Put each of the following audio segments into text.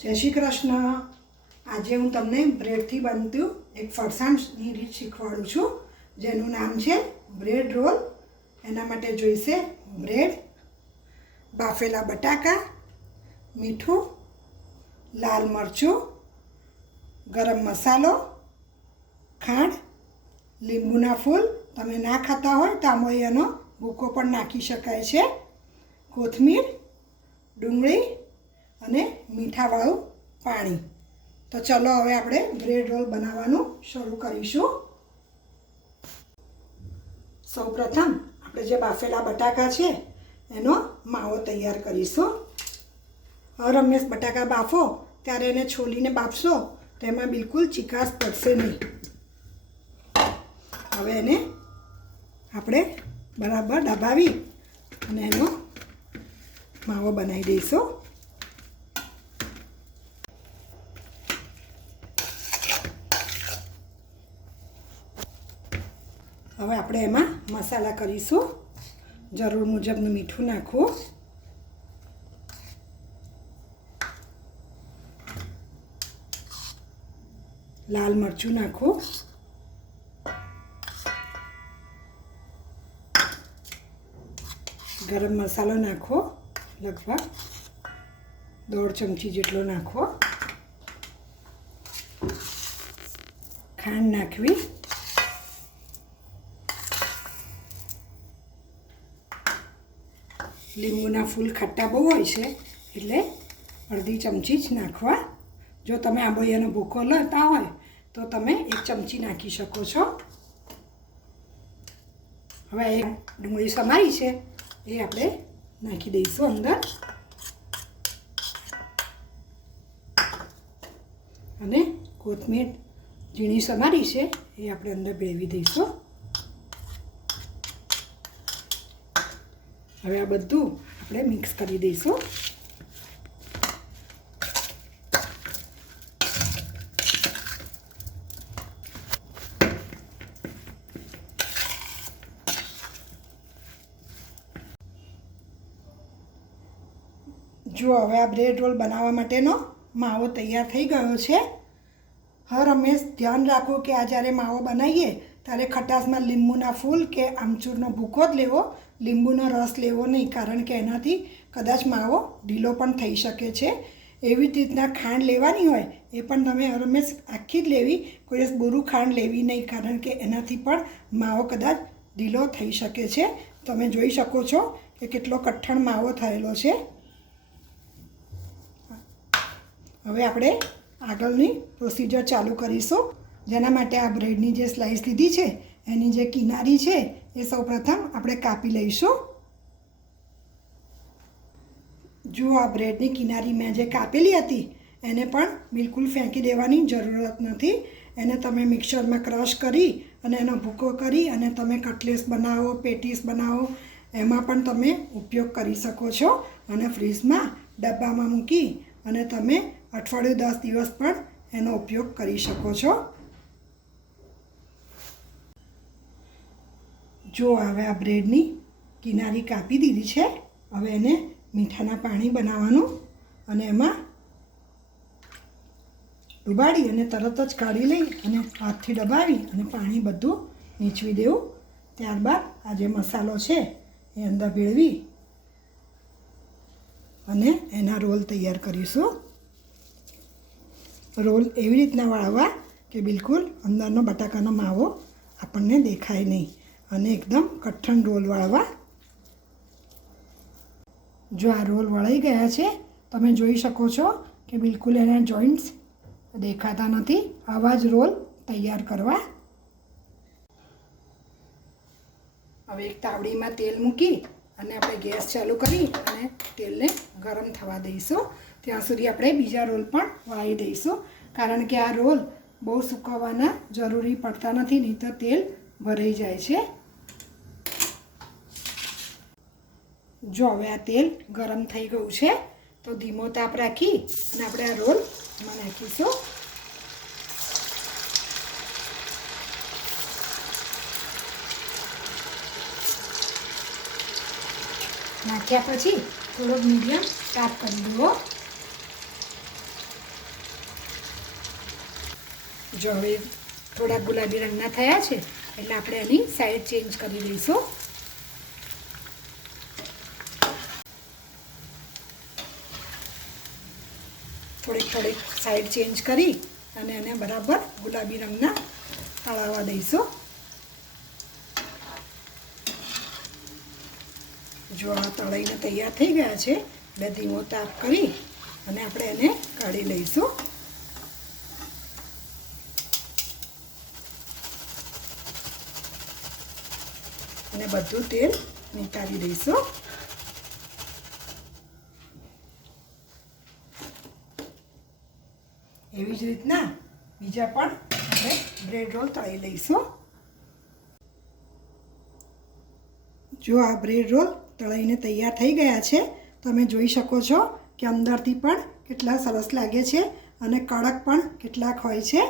જય શ્રી કૃષ્ણ। આજે હું તમને બ્રેડથી બનતું એક ફરસાણની રીત શીખવાડું છું, જેનું નામ છે બ્રેડ રોલ। એના માટે જોઈશે બ્રેડ, બાફેલા બટાકા, મીઠું, લાલ મરચું, ગરમ મસાલો, ખાંડ, લીંબુના ફૂલ। તમે ના ખાતા હોય તો આમાં એનો ભૂકો પણ નાખી શકાય છે, કોથમીર, ડુંગળી અને મીઠાવાળું પાણી। તો ચલો હવે આપણે બ્રેડ રોલ બનાવવાનું શરૂ કરીશું। સૌપ્રથમ આપણે જે બાફેલા બટાકા છે એનો માવો તૈયાર કરીશું। હરહંમેશ બટાકા બાફો ત્યારે એને છોલીને બાફશો તો એમાં બિલકુલ ચીકાશ પડશે નહીં। હવે એને આપણે બરાબર દબાવી અને એનો માવો બનાવી દઈશું। હવે આપણે એમાં મસાલા કરીશું। જરૂર મુજબનું મીઠું નાખવું, લાલ મરચું નાખવું, ગરમ મસાલો નાખવો, લગભગ 1.5 ચમચી જેટલો નાખવો, ખાંડ નાખવી, લીંબુના ફૂલ ખટ્ટા બહુ હોય છે એટલે 1/2 ચમચી જ નાખવા। જો તમે આંબોળિયાનો ભૂકો લેતા હોય તો તમે 1 ચમચી નાખી શકો છો। હવે એ ડુંગળી સમારી છે એ આપણે નાખી દઈશું અંદર અને કોથમીર ઝીણી સમારી છે એ આપણે અંદર ભેળવી દઈશું। હવે આ બધું આપણે મિક્સ કરી દઈશું। જો હવે આ બ્રેડ રોલ બનાવવા માટેનો માવો તૈયાર થઈ ગયો છે। હરહંમેશ ધ્યાન રાખો કે આ જ્યારે માવો બનાવીએ ત્યારે ખટાશમાં લીંબુના ફૂલ કે આમચૂરનો ભૂકો જ લેવો, લીંબુનો રસ લેવો નહીં, કારણ કે એનાથી કદાચ માવો ઢીલો પણ થઈ શકે છે। એવી જ રીતના ખાંડ લેવાની હોય એ પણ તમે હરહંમેશ આખી જ લેવી, કોઈ દિવસ બુરું ખાંડ લેવી નહીં, કારણ કે એનાથી પણ માવો કદાચ ઢીલો થઈ શકે છે। તમે જોઈ શકો છો કે કેટલો કઠણ માવો થયેલો છે। હવે આપણે આગળની પ્રોસિજર ચાલુ કરીશું, જેના માટે આ બ્રેડની જે સ્લાઈસ લીધી છે એની જે કિનારી છે એ સૌપ્રથમ આપણે કાપી લઈશું। જો આ બ્રેડની કિનારી મેં જે કાપેલી હતી એને પણ બિલકુલ ફેંકી દેવાની જરૂરત નથી। એને તમે મિક્સરમાં ક્રશ કરી અને એનો ભૂકો કરી અને તમે કટલેસ બનાવો, પેટીસ બનાવો, એમાં પણ તમે ઉપયોગ કરી શકો છો અને ફ્રીજમાં ડબ્બામાં મૂકી અને તમે અઠવાડિયું 10 દિવસ પણ એનો ઉપયોગ કરી શકો છો। જો હવે આ બ્રેડની કિનારી કાપી દીધી છે, હવે એને મીઠાના પાણી બનાવવાનું અને એમાં ડુબાડી અને તરત જ કાઢી લઈ અને હાથથી દબાવી અને પાણી બધું નીચવી દેવું। ત્યારબાદ આ જે મસાલો છે એ અંદર ભેળવી અને એના રોલ તૈયાર કરીશું। રોલ એવી રીતના વાળવા કે બિલકુલ અંદરનો બટાકાનો માવો આપણને દેખાય નહીં અને એકદમ કઠણ રોલ વાળવા। જો આ રોલ વળાઈ ગયા છે, તમે જોઈ શકો છો કે બિલકુલ એના જોઈન્ટ્સ દેખાતા નથી। આવા જ રોલ તૈયાર કરવા। હવે એક તાવડીમાં તેલ મૂકી અને આપણે ગેસ ચાલુ કરી અને તેલને ગરમ થવા દઈશું। ત્યાં સુધી આપણે બીજા રોલ પણ વળાવી દઈશું, કારણ કે આ રોલ બહુ સૂકવવાના જરૂરી પડતા નથી, નહીં તો તેલ ભરાઈ જાય છે। જો હવે આ તેલ ગરમ થઈ ગયું છે તો ધીમો તાપ રાખી અને આપણે આ રોલ એમાં નાખીશું। નાખ્યા પછી થોડોક મીડિયમ તાપ કરી દેવો। જો હવે થોડા ગુલાબી રંગના થયા છે એટલે આપણે એની સાઈડ ચેન્જ કરી દઈશું. થોડીક સાઈડ ચેન્જ કરી અને એને બરાબર ગુલાબી રંગના તળાવવા દઈશું. જો આ તળાઈને તૈયાર થઈ ગયા છે એટલે ધીમો તાપ કરી અને આપણે એને કાઢી લઈશું. અને બધું તેલ નીકાળી દઈશું. એવી જ રીતના બીજા પણ આપણે બ્રેડ રોલ તળી લઈશું. જો આ બ્રેડ રોલ તળાઈને તૈયાર થઈ ગયા છે. તમે જોઈ શકો છો કે અંદરથી પણ કેટલા સરસ લાગે છે અને કડક પણ કેટલાક હોય છે,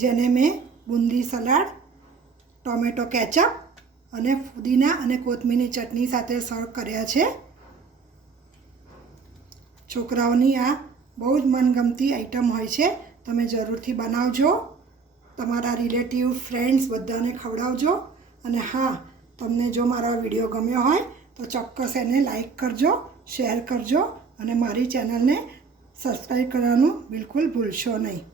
જેને મેં બુંદી સલાડ, ટોમેટો કેચઅપ અને ફુદીના અને કોથમીરની ચટણી સાથે સર્વ કર્યા છે. છોકરાઓની આ બહુ જ મનગમતી આઈટમ હોય છે. તમે જરૂરથી બનાવજો, તમારા રિલેટિવ, ફ્રેન્ડ્સ બધાને ખવડાવજો. અને હા, તમને જો મારો વિડીયો ગમ્યો હોય તો ચોક્કસ એને લાઈક કરજો, શેર કરજો અને મારી ચેનલને સબસ્ક્રાઈબ કરવાનું બિલકુલ ભૂલશો નહીં.